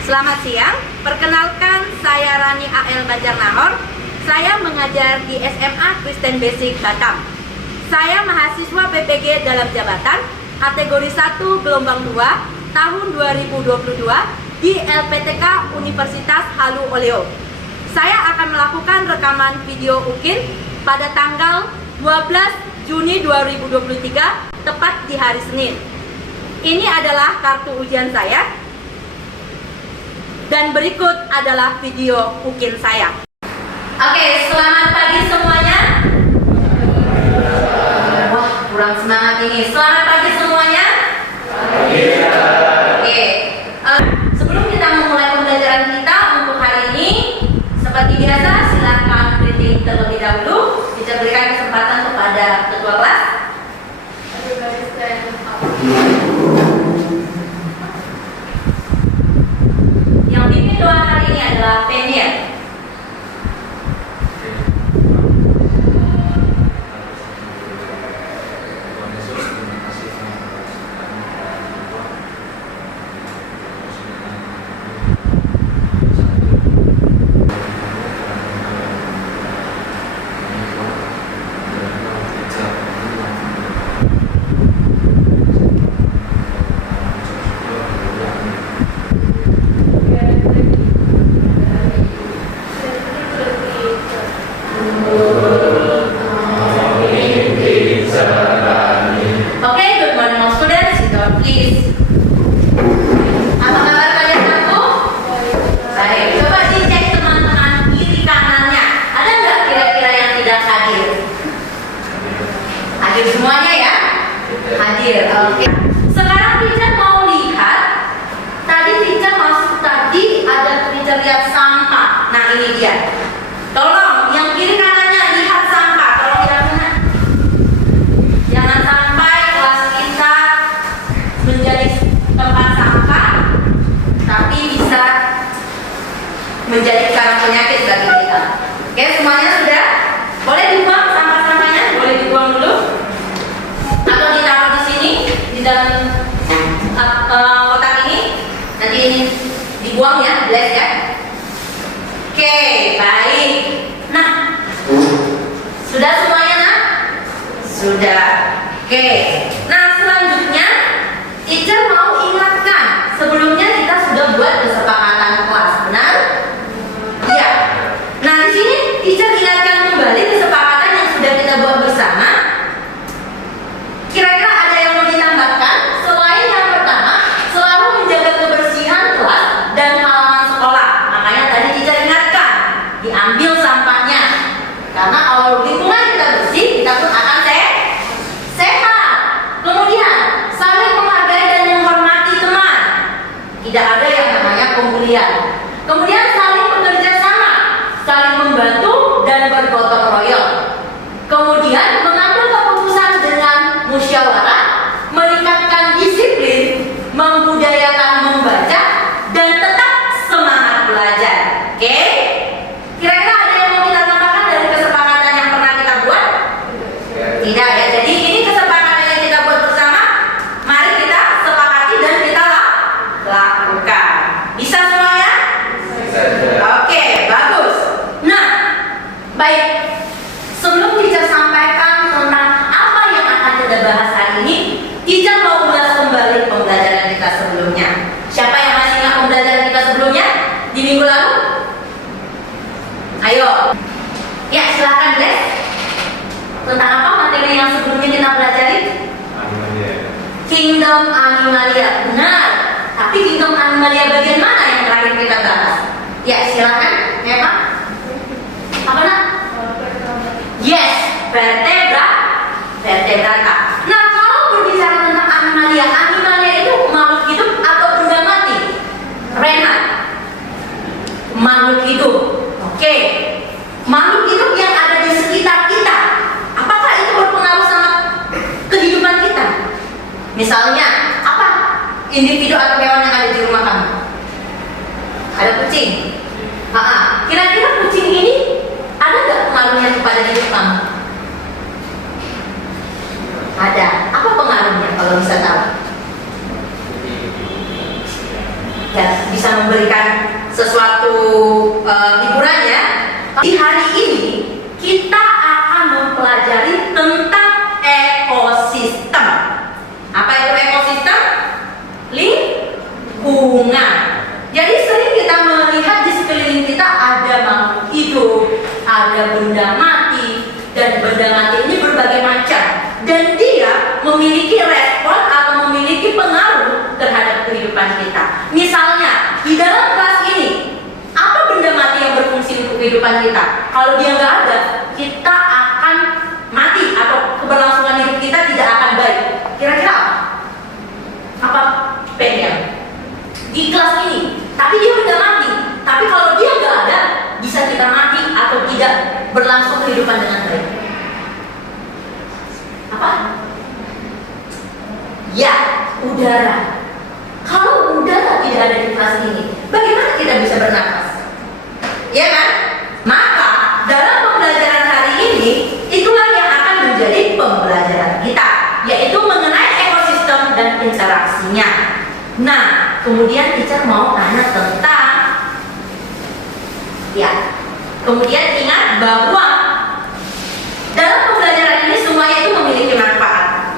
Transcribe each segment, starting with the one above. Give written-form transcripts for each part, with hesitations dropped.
Selamat siang, perkenalkan saya Rani A.L. Banjarnahor. Saya mengajar di SMA Kristen Basic Batam. Saya mahasiswa PPG dalam jabatan kategori 1 gelombang 2 tahun 2022 di LPTK Universitas Halu Oleo. Saya akan melakukan rekaman video UKIN pada tanggal 12 Juni 2023 tepat di hari Senin. Ini adalah kartu ujian saya. Dan berikut adalah video UKIN saya. Oke, selamat pagi semuanya. Wah, kurang semangat ini. Selamat pagi semuanya. Oke, sebelum kita memulai pembelajaran kita untuk hari ini, seperti biasa, silakan briefing terlebih dahulu. Kita berikan kesempatan kepada ketua kelas. Yang pimpin doa hari ini adalah Peniel. Semuanya ya hadir. Oke. Sekarang teacher mau lihat. Tadi teacher masuk tadi ada teacher lihat sampah. Nah ini dia. Tolong yang kiri kanannya lihat sampah. Tolong lihat sana. Jangan sampai kelas kita menjadi tempat sampah, tapi bisa menjadi sarang penyakit bagi kita. Oke, semuanya sudah? Boleh dibuang sampah-sampahnya? Boleh dibuang dulu? Atau ditaruh di sini di dalam kotak ini, nanti ini dibuang ya, bless ya. Oke, baik. Nah, sudah semuanya nak? Sudah. Oke. Nah selanjutnya, teacher mau ingatkan. Sebelumnya kita sudah buat kesepakatan kelas, benar? Iya. Nah di sini teacher ingatkan kembali kesepakatan yang sudah kita buat bersama. Kira-kira ada yang mau ditambahkan? Selain yang pertama, selalu menjaga kebersihan kelas dan halaman sekolah. Makanya tadi teacher ingatkan, diambil sampahnya. Karena kalau lingkungan kita bersih, kita pun akan sehat. Kemudian, saling menghargai dan menghormati teman. Tidak ada yang namanya pembulian. Kemudian saling bekerja sama, saling membantu dan bergotong royong. Kemudian mengambil keputusan dengan musyawarah, meningkatkan disiplin, membudayakan membaca, dan tetap semangat belajar. Oke? Kira-kira ada yang mau kita tambahkan dari kesepakatan yang pernah kita buat? Tidak ya. Jadi ini kesepakatan yang kita buat bersama. Mari kita sepakati dan kita lakukan. Bisa semuanya? Oke, bagus. Nah, baik. Sebelum teacher sampaikan tentang apa yang akan kita bahas hari ini, teacher mau ulas kembali pembelajaran kita sebelumnya. Siapa yang masih ingat pembelajaran kita sebelumnya di minggu lalu? Ayo. Ya, silakan Grace. Tentang apa materi yang sebelumnya kita pelajari? Kingdom Animalia. Benar. Tapi Kingdom Animalia bagian mana yang terakhir kita bahas? Ya, silakan. Ya, Pak. Apa nak? Yes, vertebrata. Nah, kalau berbicara tentang animalia, animalia itu makhluk hidup atau benda mati? Renat. Makhluk hidup. Oke. Makhluk hidup yang ada di sekitar kita. Apakah itu berpengaruh sama kehidupan kita? Misalnya, apa individu atau hewan yang ada di rumah kamu? Ada kucing. Kira-kira kucing ini ada nggak pengaruhnya kepada hidup kamu? Ada. Apa pengaruhnya kalau bisa tahu? dan bisa memberikan sesuatu hiburannya. Di hari ini kita akan mempelajari tentang ekosistem. Apa itu ekosistem? Lingkungan. Jadi sering kita melihat di sekeliling kita ada makhluk hidup, ada benda mati, dan benda mati ini berbagai macam. Dan dia memiliki respon atau memiliki pengaruh terhadap kehidupan kita. Misalnya, di dalam kelas ini, apa benda mati yang berfungsi untuk kehidupan kita? Kalau dia nggak ada, kita akan mati atau keberlangsungan hidup kita tidak akan baik. Kira-kira apa? Apa pengen? Di kelas ini, tapi dia udah mati. Tapi kalau dia nggak ada, bisa kita mati atau tidak berlangsung kehidupan dengan baik. Apa? Ya, udara. Kalau udara tidak ada di kelas ini, bagaimana kita bisa bernafas? Ya kan? Maka dalam pembelajaran hari ini, itulah yang akan menjadi pembelajaran kita, yaitu mengenai ekosistem dan interaksinya. Nah, kemudian teacher mau tanya tentang, ya, kemudian ingat bahwa dalam pembelajaran ini semuanya itu memiliki manfaat.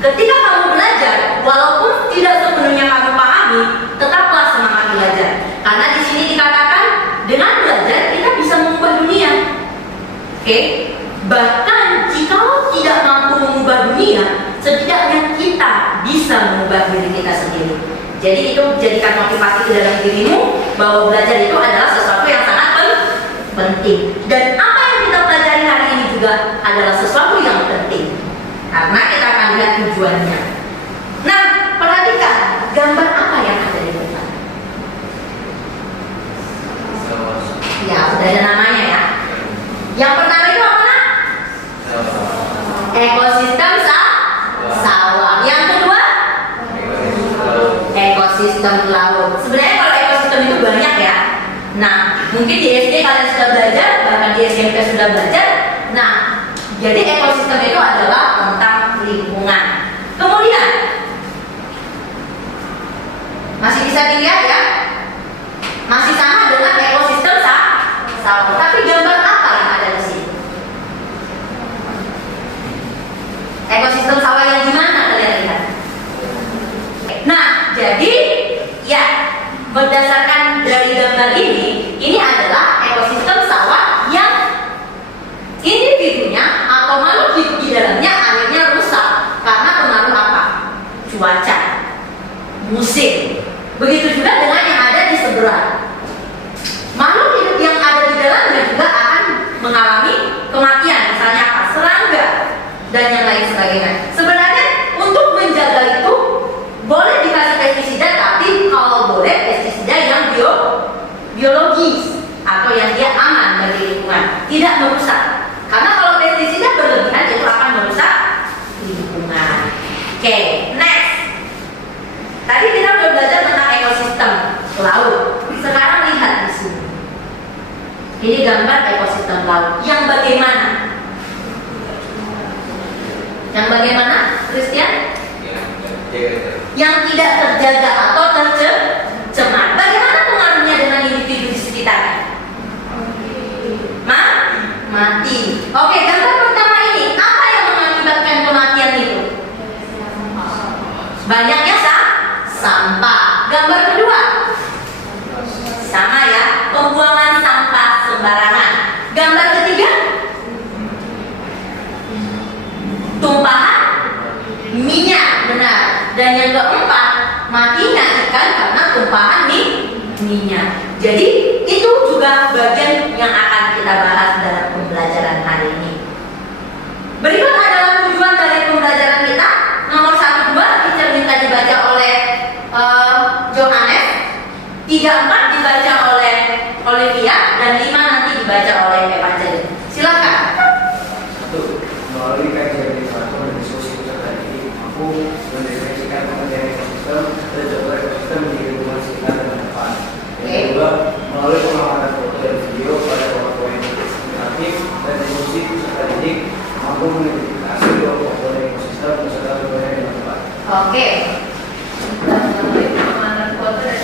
Ketika kamu belajar, walaupun tidak sepenuhnya kamu pahami, tetaplah semangat belajar. Karena di sini dikatakan dengan belajar kita bisa mengubah dunia. Oke? Bahkan jika tidak mampu mengubah dunia, setidaknya kita bisa mengubah diri kita sendiri. Jadi itu jadikan motivasi ke dalam dirimu bahwa belajar itu adalah sesuatu yang sangat penting. Dan apa yang kita pelajari hari ini juga adalah sesuatu yang penting, karena kita akan lihat tujuannya. Nah, perhatikan gambar apa yang ada di depan. Ya, sudah ada namanya ya. Yang pertama itu apa nak? Ekosistem sawah. Yang kedua? Ekosistem laut. Sebenarnya kalau ekosistem itu banyak ya. Nah, mungkin di SD kalian sudah belajar, bahkan di SMP sudah belajar. Nah, jadi ekosistem itu adalah tentang lingkungan. Kemudian, masih bisa dilihat ya, masih sama dengan ekosistem sawah. Tapi gambar apa yang ada di sini? Ekosistem sawah yang gimana kalian lihat? Nah, jadi ya, berdasarkan dari gambar ini adalah ekosistem sawah yang individunya atau makhluk hidup di dalamnya akhirnya rusak karena pengaruh apa? Cuaca, musim. Begitu juga dengan yang ada di seberang. Makhluk hidup yang ada di dalamnya juga akan mengalami kematian, misalnya apa? Serangga dan yang lain sebagainya. Sebenarnya untuk menjaga itu boleh dikasih pestisida, tapi kalau boleh pestisida yang biologis atau yang dia aman bagi lingkungan, tidak merusak. Karena kalau pestisida berlebihan itu akan merusak lingkungan. Oke, next. Tadi kita sudah belajar tentang ekosistem laut. Sekarang lihat di sini. Ini gambar ekosistem laut. Yang bagaimana? Yang bagaimana, Christian? Yang tidak terjaga atau tercemar. Bagaimana pengaruhnya dengan individu di sekitarnya? Mati. Oke, gambar pertama ini, apa yang mengakibatkan kematian itu? Banyaknya sampah. Gambar kedua, sama ya, pembuangan sampah sembarangan. Gambar ketiga, tumpahan minyak, benar. Dan yang keempat, matinya ikan karena tumpahan minyak. Jadi itu juga bagian yang akan kita bahas dalam pembelajaran hari ini. Berikut adalah tujuan dari pembelajaran kita. Nomor 1, 2 teacher minta dibaca oleh Johannes, 3, 4 dibaca oleh Olivia, dan 5 nanti dibaca oleh Evangeline. Silakan. 1. Melalui kajian literatur dan diskusi peserta didik, mampu mendefinisikan pengertian ekosistem dan contoh ekosistem di lingkungan sekitar dan depan. Yang kedua, melalui pengamatan foto dan video pada poin aktif dan diskusi peserta didik, mampu mengidentifikasi dua komponen ekosistem beserta tujuannya dengan tepat. Oke. Melalui pengamatan foto dan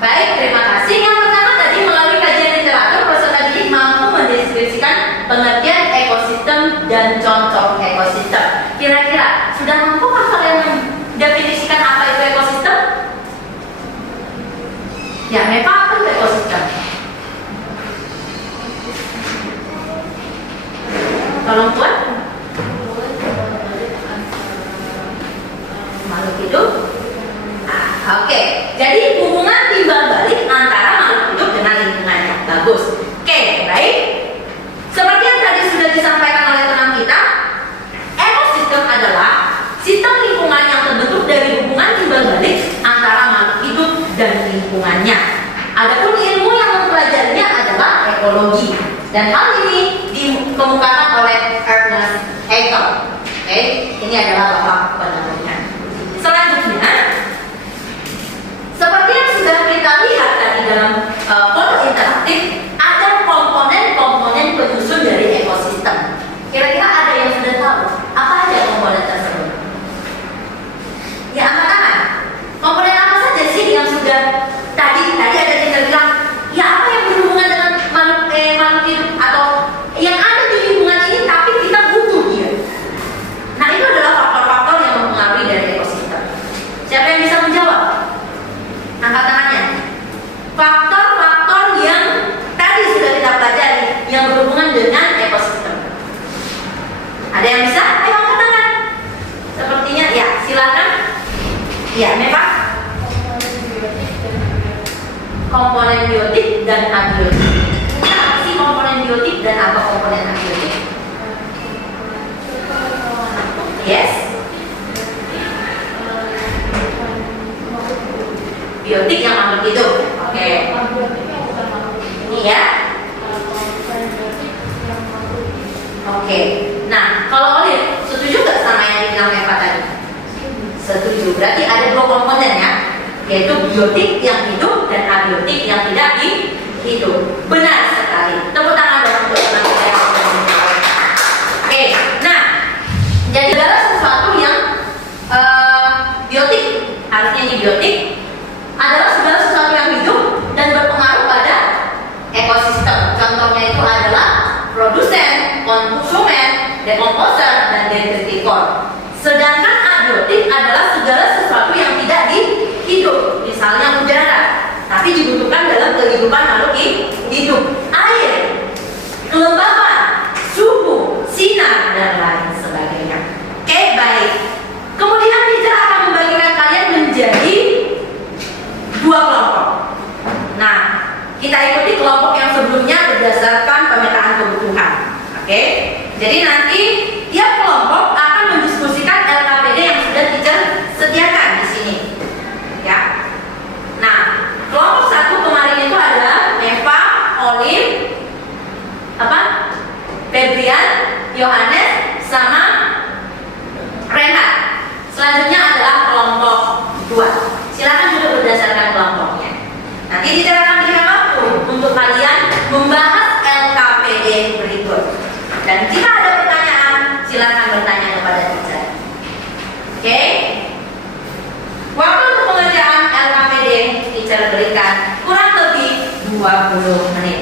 Baik, terima kasih. Yang pertama tadi melalui kajian literatur, peserta didik mampu mendeskripsikan pengertian ekosistem dan contoh ekosistem. Kira-kira sudah mampukah kalian mendefinisikan apa itu ekosistem? Ya, memang apa itu ekosistem? Tolong buat. Makhluk hidup. Oke, jadi hubungan timbal balik antara makhluk hidup dengan lingkungannya. Bagus. Oke, baik. Seperti yang tadi sudah disampaikan oleh teman kita, ekosistem adalah sistem lingkungan yang terbentuk dari hubungan timbal balik antara makhluk hidup dan lingkungannya. Adapun ilmu yang mempelajarinya adalah ekologi, dan hal ini dikemukakan oleh Ernest Haeckel. Oke, ini adalah bapak penelitian. Selanjutnya, seperti yang sudah kita lihat tadi dalam foto interaktif, ada komponen-komponen penyusun dari ekosistem. Kira-kira ada yang sudah tahu apa aja komponen tersebut? Ya, angkat-angkat. Komponen apa saja sih yang sudah tadi ada yang bilang, ya apa yang berhubungan dengan makhluk hidup atau yang ada di lingkungan ini tapi kita butuh dia. Nah, itu adalah faktor-faktor yang mempengaruhi dari ekosistem. Siapa yang bisa menjawab? Angkat tangannya. Faktor-faktor yang tadi sudah kita pelajari yang berhubungan dengan ekosistem. Ada yang bisa? Ayo angkat tangan. Sepertinya, ya silakan. Ya, memang komponen biotik dan abiotik. Apa sih komponen biotik dan apa komponen abiotik? Yes. Biotik yang makhluk hidup. Oke. Iya. Oke. Nah, kalau Olin setuju nggak sama yang dibilang Eva tadi? Setuju. Berarti ada dua komponen ya, yaitu biotik yang hidup dan abiotik yang tidak hidup. Benar sekali. Tepuk tangan dong untuk teman saya. Oke. Nah, jadi adalah sesuatu yang biotik, artinya ini biotik adalah segala sesuatu yang hidup dan berpengaruh pada ekosistem. Contohnya itu adalah produsen, konsumen, dekomposer, dan detritivor. Sedangkan abiotik adalah segala sesuatu yang tidak hidup, misalnya udara, tapi dibutuhkan dalam kehidupan makhluk hidup, air, kelembapan, suhu, sinar, dan lain sebagainya. Oke, baik. Kemudian kita akan membagikan kalian menjadi dua kelompok. Nah, kita ikuti kelompok yang sebelumnya berdasarkan pemetaan kebutuhan. Oke, jadi nanti tiap kelompok akan mendiskusikan LKPD yang sudah teacher sediakan di sini. Ya. Nah, kelompok satu kemarin itu adalah Eva, Olin, Febrian, Yohanes, sama Renat. Selanjutnya adalah kelompok 2. Silakan duduk berdasarkan kelompoknya. Nanti kita akan berikan waktu untuk kalian membahas LKPD berikut. Dan jika ada pertanyaan, silakan bertanya kepada teacher. Oke? Waktu untuk pengerjaan LKPD teacher berikan kurang lebih 20 menit.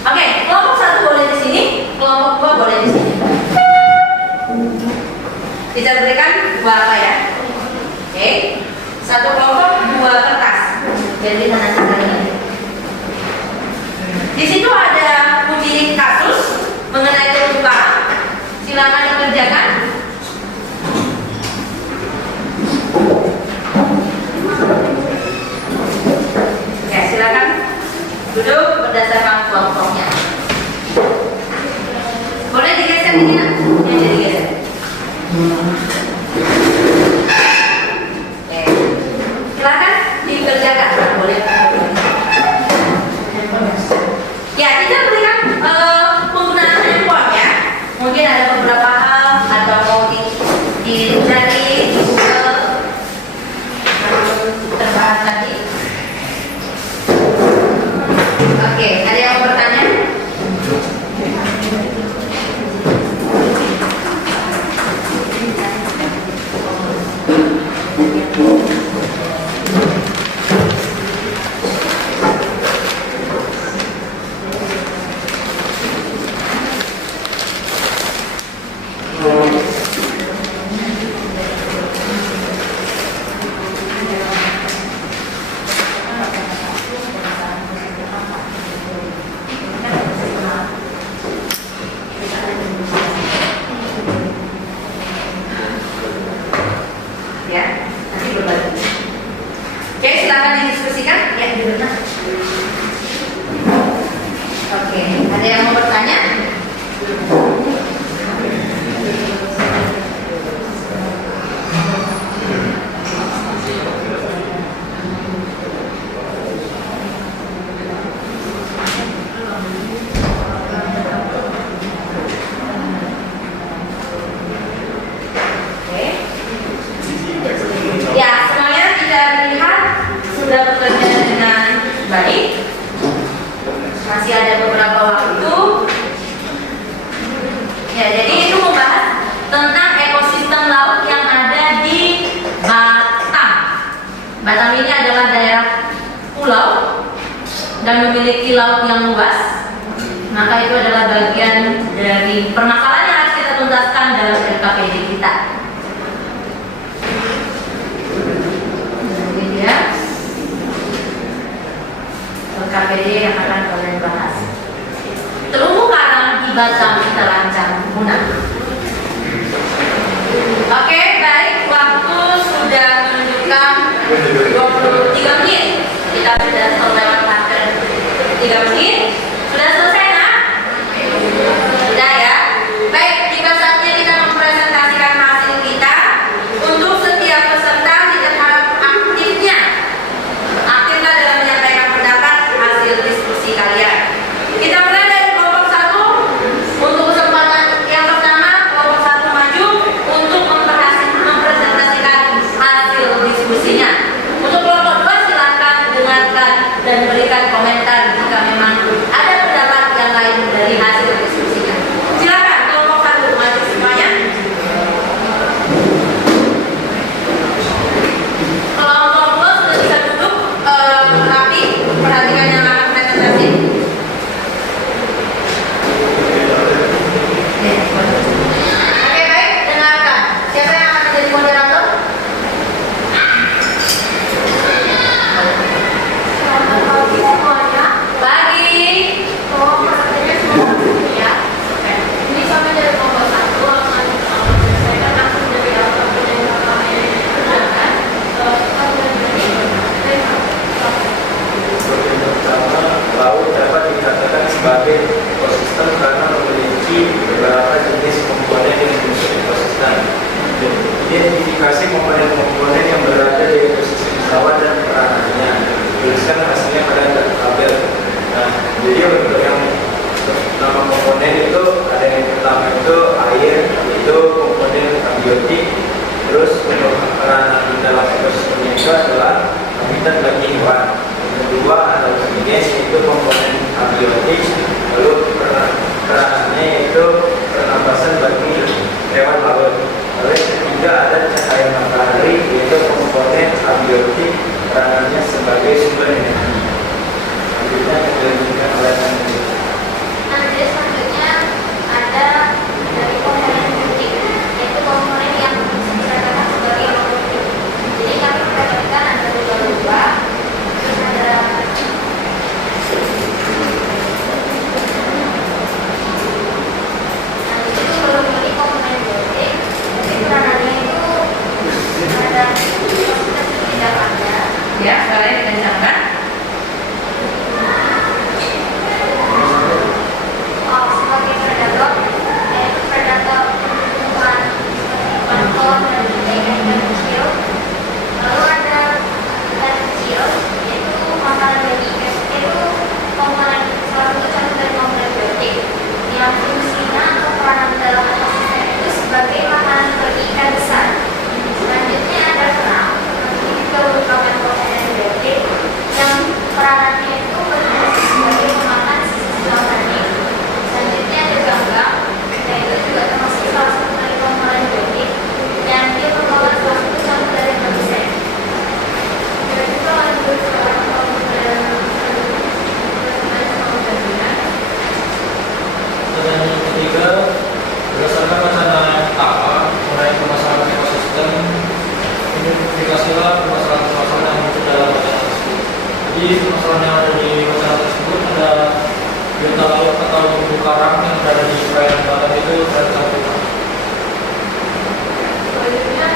Oke, kelompok 1 boleh di sini, kelompok 2 boleh di sini. Teacher berikan 2 apa ya? Oke. 1 kelompok 2 kertas. Jadi nanti kalian. Di situ ada uji kasus mengenai kebutuhan. Silakan dikerjakan. Ya, silakan duduk berdasarkan kelompoknya. Boleh digeser ini nak? Ya, digeser. Oke. Silakan dikerjakan. Boleh. Ya, kita berikan penggunaan handphone ya. Mungkin ada beberapa hal atau mau dicari di Google terbahas tadi. Oke, ada yang mau bertanya? baik. Masih ada beberapa waktu. Ya, jadi itu membahas tentang ekosistem laut yang ada di Batam. Batam ini adalah daerah pulau dan memiliki laut yang luas. Maka itu adalah bagian dari permasalahan yang harus kita tuntaskan dalam LKPD kita. Nah, ya. LKPD yang akan kalian bahas. Terumbu karang di Batam terancam punah. Oke, baik. Waktu sudah menunjukkan 23 menit. Kita sudah selewat hampir 3 menit. Sudah selesai, nak? Sudah ya. Baik, tiba saatnya kita mempresentasikan hasil kita. Untuk setiap peserta kita harap aktifnya. Aktiflah dalam menyampaikan pendapat hasil diskusi kalian. Kita mulai dari kelompok 1. Untuk kesempatan yang pertama, kelompok 1 maju untuk mempresentasikan hasil diskusinya. Untuk kelompok 2 silakan dengarkan dan berikan komentar jika memang ada pendapat yang lain dari hasil diskusinya. Silakan kelompok 1 maju semuanya. Kelompok 2 sudah bisa duduk rapi, perhatikan yang akan presentasi. Oke, baik, dengarkan. Siapa yang akan menjadi moderator? Selamat pagi semuanya. Pagi. Oh, perhatiannya semua ya. Oke. Ini sama dari kelompok 1 akan menyelesaikan langsung dari apapun yang kami kerjakan. Kita mulai dari Yang pertama, laut dapat dikatakan sebagai ekosistem karena memiliki beberapa jenis komponen yang dimaksud ekosistem. Identifikasi komponen-komponen yang berada di ekosistem bawah dan peranannya. Tuliskan hasilnya pada tabel. Nah, jadi untuk yang nama komponen itu ada yang pertama itu air, itu komponen abiotik. Terus untuk peranan di dalam ekosistem itu adalah habitat bagi hewan. Kedua adalah jenis itu komponen abiotik, lalu peranannya yaitu pernapasan bagi hewan laut. Lalu yang ketiga ada cahaya matahari yaitu komponen abiotik, peranannya sebagai sumber energi. Selanjutnya dilanjutkan oleh Andri. Nanti selanjutnya ada dari komponen biotik, yaitu komponen yang dikatakan sebagai organik. Jadi kami memperhatikan ada dua. Terus ada itu belum memiliki komponen biotik, tapi peranannya itu ada proses tidak ada. Ya, kalian dikencangkan. Sebagai predator, yaitu predator tumbuhan seperti plankton dan juga ikan kecil. Lalu ada ikan kecil, yaitu makanan bagi ikan kecil, komponen salah satu contoh dari komponen biotik yang fungsinya atau peranan dalam ekosistem itu sebagai makanan bagi ikan besar. Selanjutnya ada kerang, ini juga merupakan komponen biotik yang peranannya itu berfungsi sebagai pemakan sisa-sisa organik. Selanjutnya ada ganggang, yaitu juga termasuk salah satu dari komponen biotik yang dia merupakan salah satu contoh dari herbicide. Dan juga lanjut ke komponen Pertanyaan yang ketiga, berdasarkan wacana KA mengenai permasalahan ekosistem, identifikasilah permasalahan-permasalahan yang muncul dalam wacana tersebut. Jadi permasalahan yang ada di wacana tersebut ada biota laut atau terumbu karang yang berada di perairan Batam itu terancam punah. selanjutnya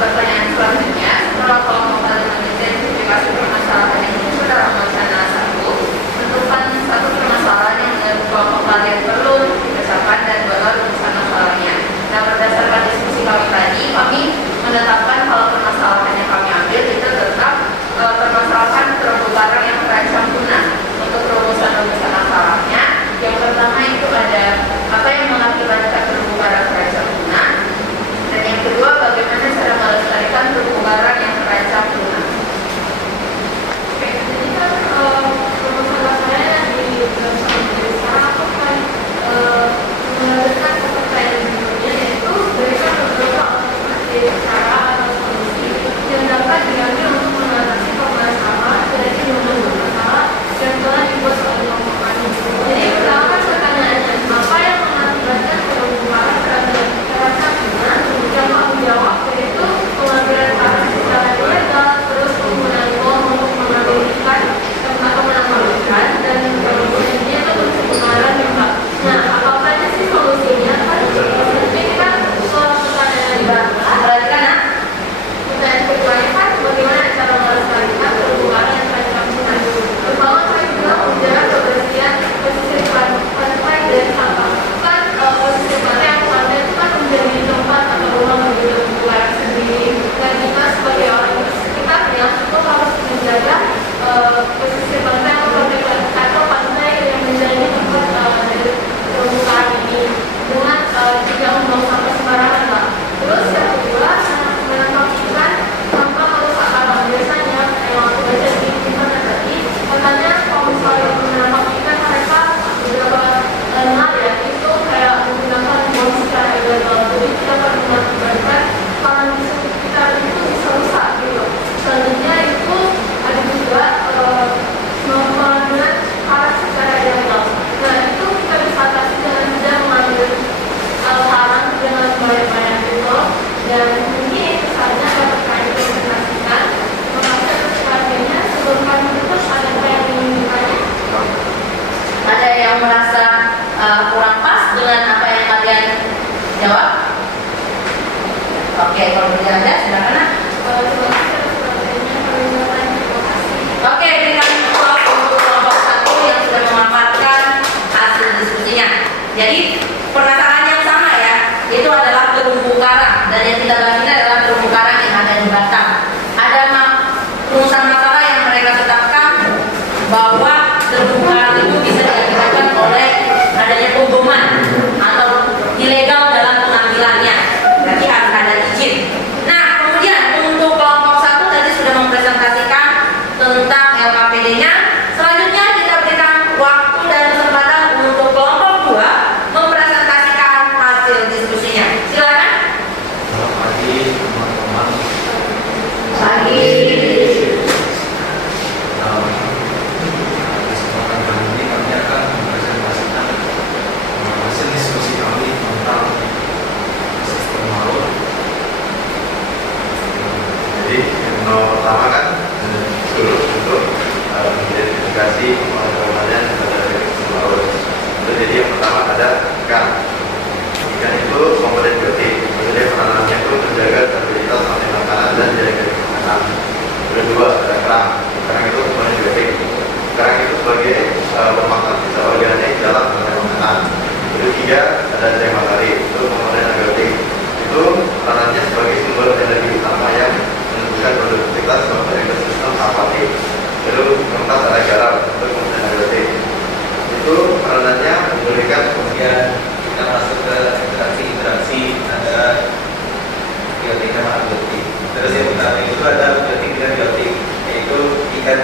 pertanyaan selanjutnya, setelah kelompok kalian mengidentifikasi permasalahan yang muncul dalam wacana 1, tentukan satu permasalahan yang menurut kelompok kalian perlu dipecahkan dan buatlah rumusan masalahnya. Nah, berdasarkan diskusi kami tadi, kami menetapkan kalau permasalahan yang kami ambil itu tetap permasalahan terumbu karang yang terancam punah. Untuk rumusan-rumusan masalahnya, yang pertama itu ada apa yang mengakibatkan terumbu karang terancam punah, dan yang kedua bagaimana cara melestarikan terumbu karang yang terancam Karang itu komponen biotik. Karang itu sebagai pemakan sisa organik dalam makanan. Ketiga ada cahaya matahari, itu komponen abiotik. Itu peranannya sebagai sumber energi utama yang menentukan produktivitas suatu ekosistem apatit. Lalu keempat ada garam, itu komponen abiotik. Itu peranannya memberikan Kemudian kita masuk ke interaksi antara biotik sama abiotik. Terus yang pertama itu ada biotik dengan biotik, yaitu ikan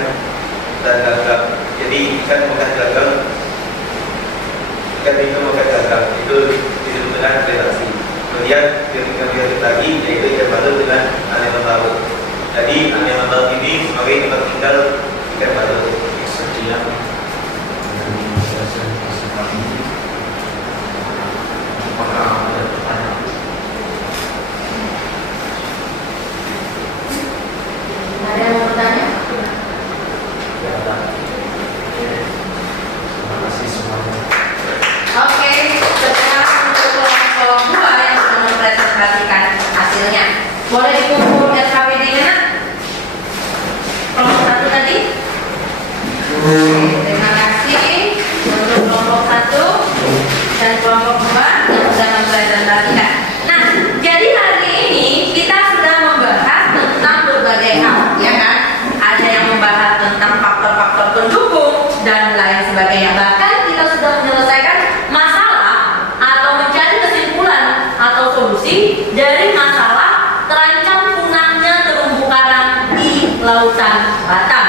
dan gagal. Jadi ikan makan gagal, ikan itu makan gagal, itu disebut dengan relasi. Kemudian biotik dengan biotik lagi, yaitu ikan balut dengan anemones laut. Jadi anemones laut ini sebagai tempat tinggal ikan balut. Sekian. Apakah ada pertanyaan? Ada yang mau bertanya? Ya, ada. Terima kasih semuanya. Oke, sekarang untuk kelompok 2 yang sudah mempresentasikan hasilnya. Boleh dikumpul SKPD-nya? Kelompok 1 tadi? Oke, terima kasih untuk kelompok 1 dan kelompok 2 yang sudah mempresentasikan. Nah, jadi hari ini kita sudah membahas tentang berbagai hal, ya kan? Ada yang membahas tentang faktor-faktor pendukung dan lain sebagainya. Bahkan kita sudah menyelesaikan masalah atau mencari kesimpulan atau solusi dari masalah terancam punahnya terumbu karang di lautan Batam.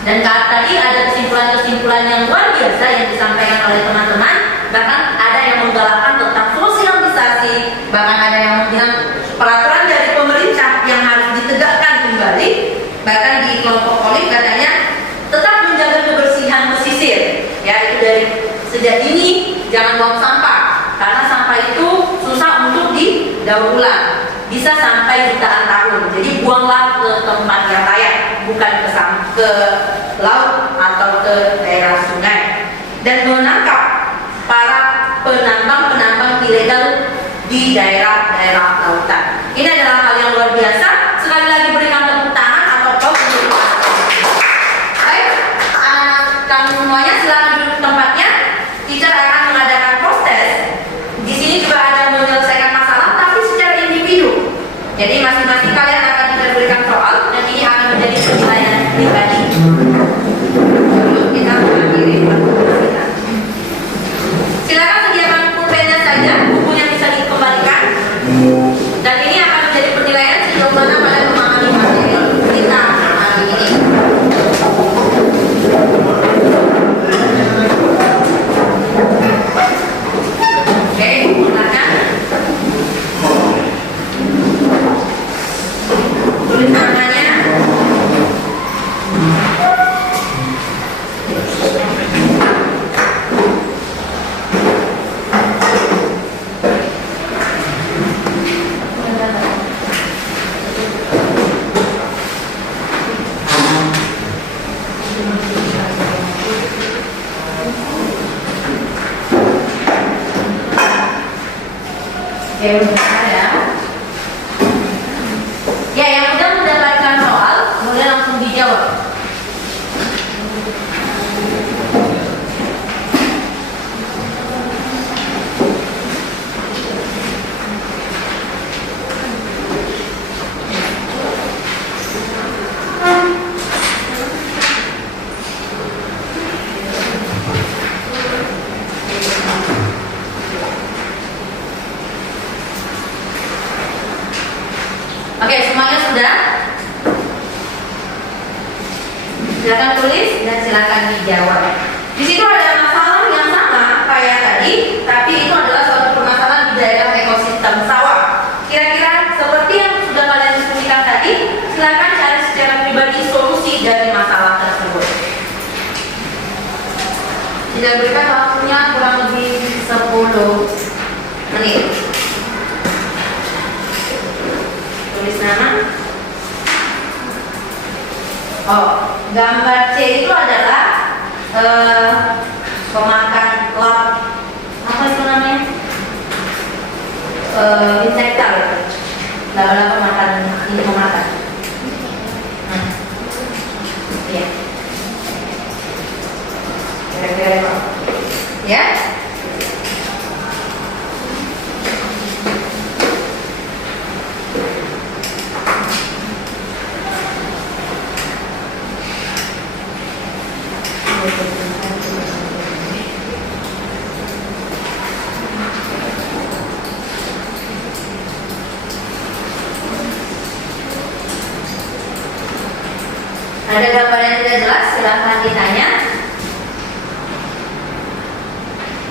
Dan tadi ada kesimpulan-kesimpulan yang luar biasa yang disampaikan oleh teman-teman. Bahkan ada yang menggalakkan tentang sosialisasi, bahkan ada yang bilang peraturan dari pemerintah yang harus ditegakkan kembali. Bahkan di kelompok Olive katanya tetap menjaga kebersihan pesisir, ya, itu dari sejak dini jangan buang sampah karena sampah itu susah untuk didaur ulang, bisa sampai jutaan tahun. Jadi buanglah ke tempat yang layak, bukan ke laut atau ke daerah sungai. Dan menangkap para penambang-penambang ilegal di daerah-daerah lautan. Ini adalah hal yang luar biasa. Sekali lagi berikan tepuk tangan atau aplaus untuk baik, anak-anak kamu semuanya silakan duduk tempatnya. Teacher akan mengadakan proses. Di sini juga ada menyelesaikan masalah, tapi secara individu. Jadi masing-masing kalian akan diberikan soal dan ini akan menjadi penilaian pribadi. Sebelum kita mengakhiri pertemuan kita, silakan sediakan pulpennya saja, bukunya bisa dikembalikan. Dan ini akan menjadi penilaian sejauh mana pada memahami materi kita hari ini. Oke, silakan. Tulis namanya. Ya, udah ada. Ya, yang udah mendapatkan soal boleh langsung dijawab. Oke, semuanya sudah? Silakan tulis dan silakan dijawab. Di situ ada masalah yang sama kayak tadi, tapi itu adalah suatu permasalahan di daerah ekosistem sawah. Kira-kira seperti yang sudah kalian diskusikan tadi, silakan cari secara pribadi solusi dari masalah tersebut. Tidak berikan waktunya kurang lebih 10 menit. Tulis nama. Oh, gambar C itu adalah pemakan lap, apa itu namanya? Insekta, laba-laba makan ini memakan. Ada gambar yang tidak jelas, silahkan ditanya.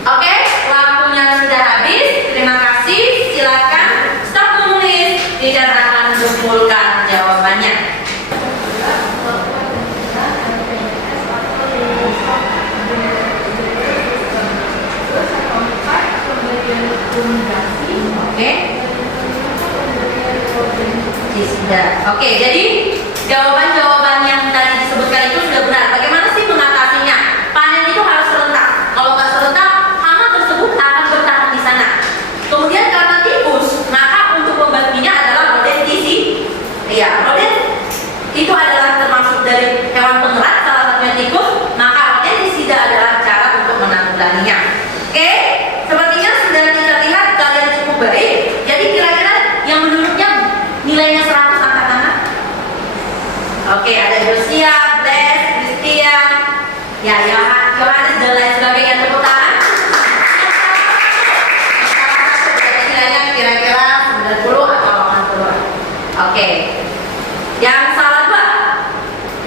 Oke, waktunya sudah habis. Terima kasih. Silakan stop menulis. Teacher akan kumpulkan jawabannya. Oke. Sudah. Oke, jadi jawaban-jawaban yang tadi disebutkan itu sudah benar. Bagaimana sih mengatasinya? Panen itu harus serentak. Kalau nggak serentak, hama tersebut akan bertahan di sana. Kemudian karena tikus, maka untuk pembantunya adalah rodentisi. Iya, rodent itu adalah termasuk dari hewan pengerat, salah satunya tikus. Maka rodentisida adalah cara untuk menanggulanginya. Oke, sepertinya sudah kita lihat kalian cukup baik. Jadi kira-kira yang menurutnya nilainya 100 angkat tangan. Oke, ada Josia, Bless, Christian, ya Yohanes dan lain sebagainya. Tepuk tangan. Nilainya kira-kira 90 atau 80. Oke. Yang salah dua,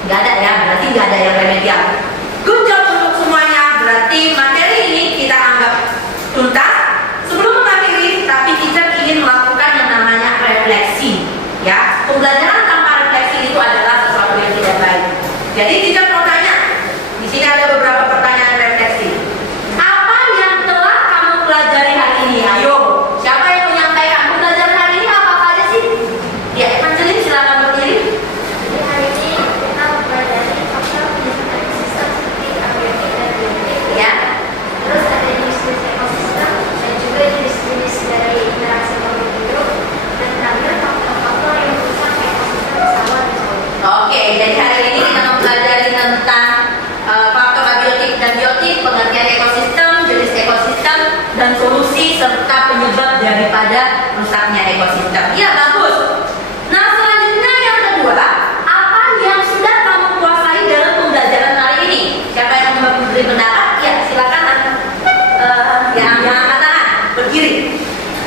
nggak ada ya, berarti nggak ada yang remedial. Good job untuk semuanya. Berarti materi ini kita anggap tuntas. Sebelum mengakhiri, tapi teacher ingin melakukan yang namanya refleksi. Ya, pembelajaran tanpa refleksi itu adalah sesuatu yang tidak baik. Jadi teacher mau tanya, di sini ada beberapa pertanyaan refleksi. Apa yang telah kamu pelajari hari ini? Ayo, siapa yang menyampaikan pembelajaran hari ini apa aja sih? Ya, Angelin silakan berdiri. Jadi hari ini kita mempelajari faktor penyusunan ekosistem seperti abiotik dan biotik. Ya. Terus ada jenis-jenis ekosistem dan juga jenis-jenis dari interaksi makhluk hidup. Dan terakhir faktor-faktor yang merusak ekosistem sawah dan laut. Oke, jadi hari ini kita mempelajari tentang faktor abiotik dan biotik, pengertian ekosistem, jenis ekosistem, dan solusi serta penyebab daripada rusaknya ekosistem. Ya, bagus. Nah, selanjutnya yang kedua, apa yang sudah kamu kuasai dalam pembelajaran hari ini? Siapa yang mau memberi pendapat? Ya, silakan. Yang angkat tangan, berdiri.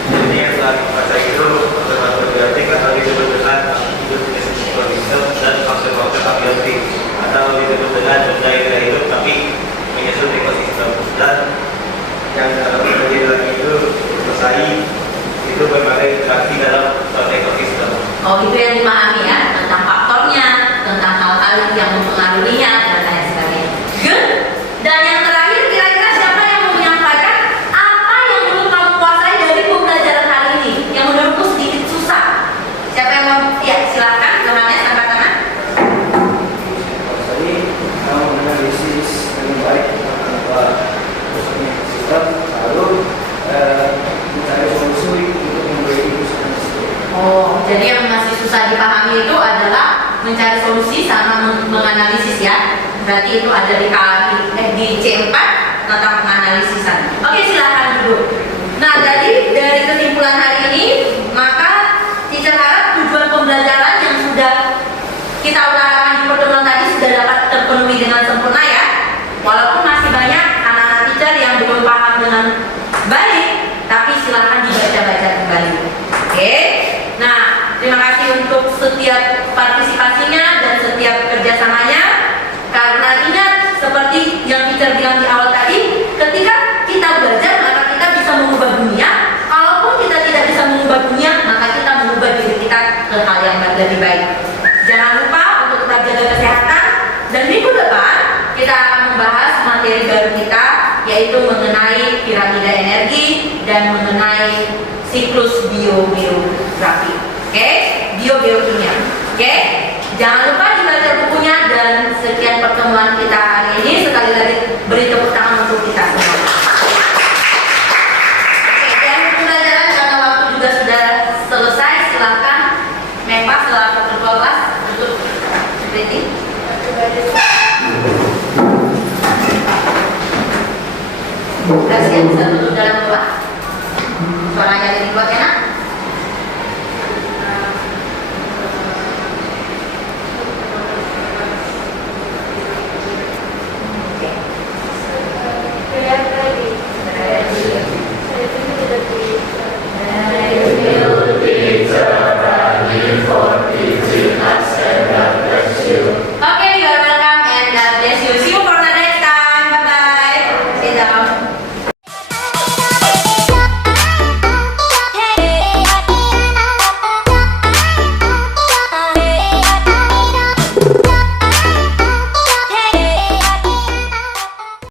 Jadi yang telah dibaca itu faktor biotik atau disebut dengan hidup jenis ekosistem dan faktor-faktor abiotik atau disebut dengan benda yang tidak hidup tapi menyusun ekosistem. Dan yang dalam pembelajaran lagi itu selesai itu berbagai interaksi dalam suatu ekosistem. Oh, itu yang dimahami ya, tentang faktornya, tentang hal-hal yang mempengaruhinya, dan lain sebagainya. Good. Dan yang terakhir, kira-kira siapa yang mau menyampaikan apa yang belum kamu kuasai dari pembelajaran hari ini, yang menurutku sedikit susah? Siapa yang mau? Ya, silakan. Yohanes, angkat tangan. Tadi kamu menganalisis dengan baik apa rusaknya ekosistem, lalu mencari solusi untuk memperbaiki kerusakan tersebut. Oh, jadi yang masih susah dipahami itu adalah mencari solusi sama menganalisis ya. Berarti itu ada di C4 tentang penganalisisan. Oke, silakan duduk. Nah, jadi dari kesimpulan hari ini, maka teacher harap tujuan pembelajaran yang sudah kita utarakan di pertemuan tadi sudah dapat terpenuhi dengan sempurna ya. Walaupun masih banyak anak-anak teacher yang belum paham dengan baik, tapi silakan dibaca-baca kembali. Oke. Nah, terima kasih untuk setiap partisipasinya dan setiap kerjasamanya. Karena ingat, seperti yang teacher bilang di awal tadi, ketika kita belajar maka kita bisa mengubah dunia. Kalaupun kita tidak bisa mengubah dunia, maka kita mengubah diri kita ke hal yang lebih baik. Jangan lupa untuk tetap jaga kesehatan. Dan minggu depan kita akan membahas materi baru kita, yaitu mengenai piramida energi dan mengenai siklus biogeografi. Oke? Biogeokimia. Oke? Jangan lupa dibaca bukunya. Dan sekian pertemuan kita hari ini. Sekali lagi beri tepuk tangan untuk kita semua. Oke, dan pembelajaran karena waktu juga sudah selesai. Silakan Meva selaku ketua kelas untuk reading. Kasihan bisa duduk dalam kelas.